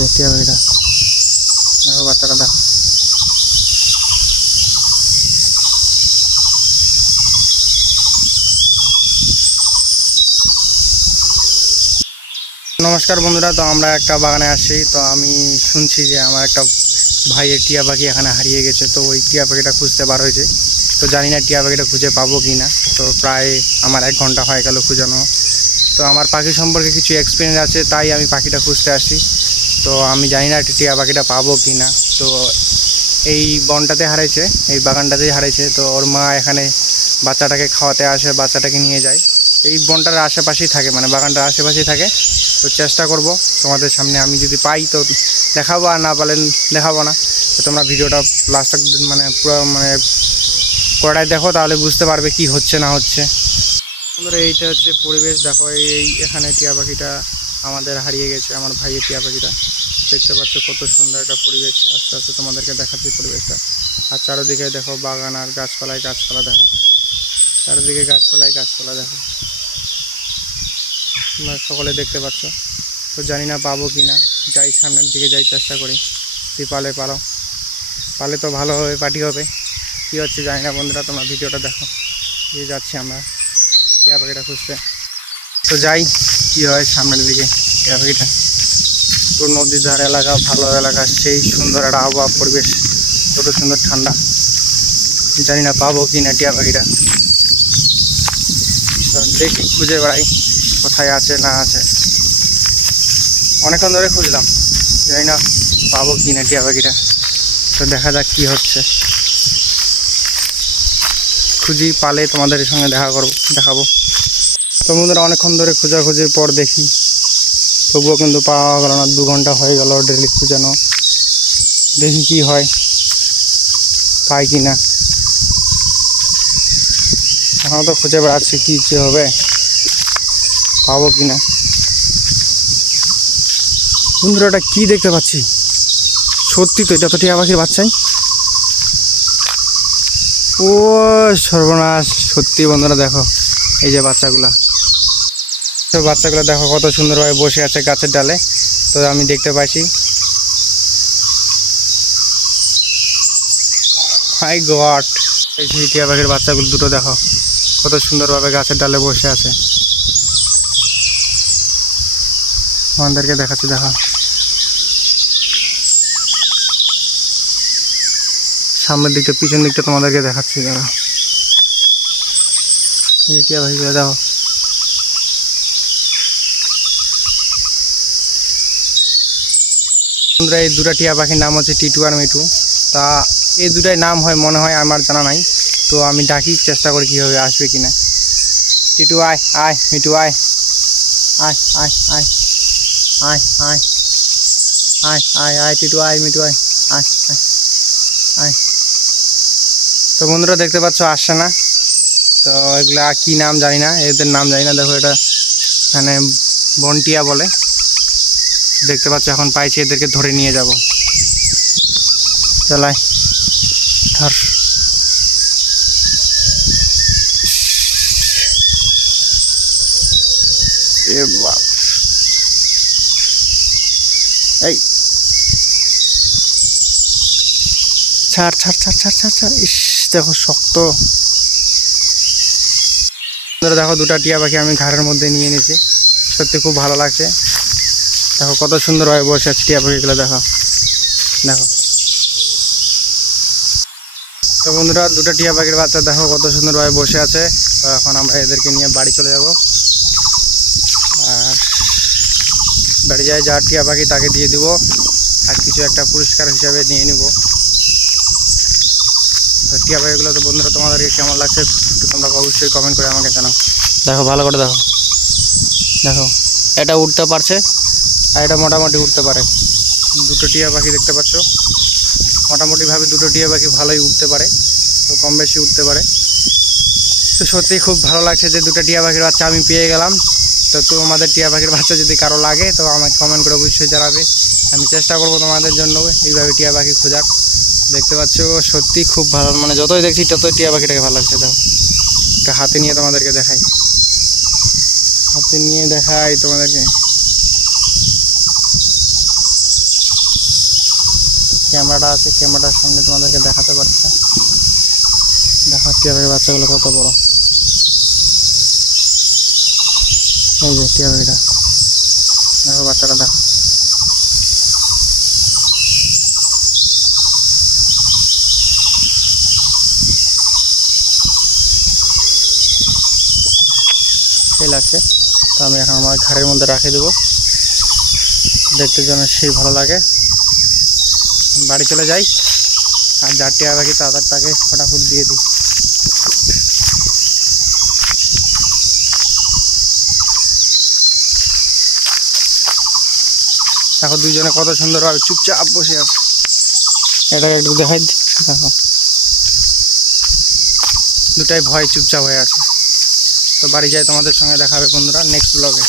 যে টিয়া পাখিটা, দেখো বাচ্চাটা দেখো। নমস্কার বন্ধুরা, তো আমরা একটা বাগানে আসি। তো আমি শুনছি যে আমার একটা ভাইয়ের টিয়া পাখি এখানে হারিয়ে গেছে। তো ওই টিয়া পাখিটা খুঁজতে বার হয়েছে। তো জানি না টিয়া পাখিটা খুঁজে পাবো কি না। তো প্রায় আমার 1 ঘন্টা হয়ে গেল খুঁজানো। তো আমার পাখি সম্পর্কে কিছু এক্সপিরিয়েন্স আছে, তাই আমি পাখিটা খুঁজতে আসি। তো আমি জানি না টিয়া পাখিটা পাবো কি না। তো এই বনটাতে হারিয়েছে, এই বাগানটাতেই হারিয়েছে। তো ওর মা এখানে বাচ্চাটাকে খাওয়াতে আসে, বাচ্চাটাকে নিয়ে যায়। এই বনটার আশেপাশেই থাকে, মানে বাগানটার আশেপাশেই থাকে। তো চেষ্টা করব তোমাদের সামনে, আমি যদি পাই তো দেখাবো, আর না পারলে দেখাবো না। তো তোমরা ভিডিওটা লাস্ট মানে পুরো মানে পুরোটাই দেখো, তাহলে বুঝতে পারবে কি হচ্ছে না হচ্ছে। বন্ধুরা, এইটা হচ্ছে পরিবেশ। দেখো এই এখানে টিয়া পাখিটা আমাদের হারিয়ে গেছে, আমার ভাইয়ের টিয়া পাখিটা। দেখতে পাচ্ছ কত সুন্দর একটা পরিবেশ। আস্তে আস্তে তোমাদেরকে দেখাচ্ছি পরিবেশটা। আর চারিদিকে দেখো বাগান আর গাছপালায় গাছপালা, দেখো চারিদিকে গাছপালায় গাছপালা, দেখো তোমরা সকলে দেখতে পাচ্ছ। তো জানি না পাবো কি না, যাই সামনের দিকে যাই, চেষ্টা করি। যদি পালে তো ভালো হবে, পার্টি হবে। কী হচ্ছে জানি না বন্ধুরা, তোমরা ভিডিওটা দেখো। দিয়ে যাচ্ছি আমরা টিয়া পাখিটা খুঁজতে। তো যাই কি হয় সামনের দিকে। টিয়া পাখিটা তো নদীর ধারে এলাকা, ভালো এলাকা, সেই সুন্দর একটা আবহাওয়া, পরিবেশ কত সুন্দর ঠান্ডা। জানি না পাবো কি না টিয়া পাখিটা। তো দেখি, খুঁজে বেড়াই কোথায় আছে না আছে। অনেকক্ষণ ধরে খুঁজলাম, জানি না পাবো কি না টিয়া পাখিটা। তো দেখা যাক কি হচ্ছে। খুঁজি, পালে তোমাদের সঙ্গে দেখাবো। তো বন্ধুরা, অনেকক্ষণ ধরে খোঁজাখুঁজির পর দেখি, তবুও কিন্তু পাওয়া গেল না। 2 ঘন্টা হয়ে গেল ডেলি খোঁজানো। দেখি কি হয়, পাই কি না। এখন তো খুঁজে বেড়াচ্ছি কি হবে, পাবো কি না। বন্ধুরা, এটা কি দেখতে পাচ্ছি? সত্যি তো, এটা তো টিয়া পাখির বাচ্চাই। ও সর্বনাশ, সত্যি বন্ধুরা দেখো, এই যে বাচ্চাগুলা, বাচ্চাগুলো দেখো কত সুন্দরভাবে বসে আছে গাছের ডালে। তো আমি দেখতে পাইছি। মাই গড, এই যে টিয়া পাখির বাচ্চাগুলো দুটো দেখো কত সুন্দরভাবে গাছের ডালে বসে আছে। আমাদেরকে দেখাচ্ছি, দেখো সামনের দিকটা, পিছন দিকটা তোমাদেরকে দেখাচ্ছি। দেখো এই টিয়া পাখিগুলো দেখো। বন্ধুরা, এই 2টা টিয়া পাখির নাম হচ্ছে টিটু আর মিটু। তা এই 2টাই নাম হয় মনে হয়, আমার জানা নাই। তো আমি ডাকি, চেষ্টা করি কীভাবে আসবে কিনা। টিটু আয় আয়, মিটু আয় আয় আয় আয় আয় আয় আয় আয় আয়, টিটু আয়, মিটু আয় আয় আয় আয়। তো বন্ধুরা দেখতে পাচ্ছ, আসছে না। তো এগুলা কি নাম জানি না, এদের নাম জানি না। দেখো এটা মানে বনটিয়া বলে। দেখতে পাচ্ছ, এখন পাইছি, এদেরকে ধরে নিয়ে যাব। চালাই ধর। এ বাপ, এই ছাড় ছাড় ছাড় ছাড় ছাড় ছাড়। ইস দেখো শক্ত। দেখো 2টা টিয়া পাখি আমি ঘাড়ের মধ্যে নিয়ে নিয়েছি, সত্যি খুব ভালো লাগছে। দেখো কত সুন্দরভাবে বসে আছে টিয়া পাখিগুলো, দেখো দেখো। তো বন্ধুরা, 2টা টিয়া পাখির বাচ্চা দেখো কত সুন্দরভাবে বসে আছে। তো এখন আমরা এদেরকে নিয়ে বাড়ি চলে যাব। আর বাড়ি যায় যার টিয়া পাখি তাকে দিয়ে দিব, আর কিছু একটা পুরস্কার হিসাবে নিয়ে নিব। তো টিয়া পাখিগুলো তো বন্ধুরা তোমাদেরকে কেমন লাগছে তোমরা অবশ্যই কমেন্ট করে আমাকে জানাও। দেখো ভালো করে দেখো, দেখো এটা উঠতে পারছে, আর এটা মোটামুটি উঠতে পারে। 2টো টিয়া পাখি দেখতে পাচ্ছ, মোটামুটিভাবে 2টো টিয়া পাখি ভালোই উঠতে পারে। তো কম বেশি উঠতে পারে। তো সত্যি খুব ভালো লাগছে যে 2টা টিয়া পাখির বাচ্চা আমি পেয়ে গেলাম। তো তোমাদের টিয়া পাখির বাচ্চা যদি কারো লাগে তো আমাকে কমেন্ট করে অবশ্যই জানাবে। আমি চেষ্টা করব তোমাদের জন্য এইভাবে টিয়া পাখি খোঁজার। দেখতে পাচ্ছ সত্যি খুব ভালো, মানে যতই দেখছি ততই টিয়া পাখিটাকে ভালো লাগছে। দেখো একটা হাতে নিয়ে তোমাদেরকে দেখাই, হাতে নিয়ে দেখাই তোমাদেরকে। ক্যামেরাটা আছে, ক্যামেরাটার সামনে তোমাদেরকে দেখাতে পারছি না। দেখো টিয়া পাখির বাচ্চাগুলো কত বড়। এই যে টিয়া পাখিটা, দেখো বাচ্চাটা দেখো। সেই লাগছে। তো আমি এখন আমার ঘরের মধ্যে রাখে দেবো, দেখতে যেন সেই ভালো লাগে। বাড়ি চলে যাই, আর যার টিয়া পাখি তাকে ফটাফট দিয়ে দিই। দেখো দুজনে কত সুন্দরভাবে চুপচাপ বসে আছে। এটাকে একটু দেখাই, দেখো দুটাই ভয় চুপচাপ হয়ে আছে। তো বাড়ি যাই, তোমাদের সঙ্গে দেখা হবে বন্ধুরা নেক্সট ব্লগে।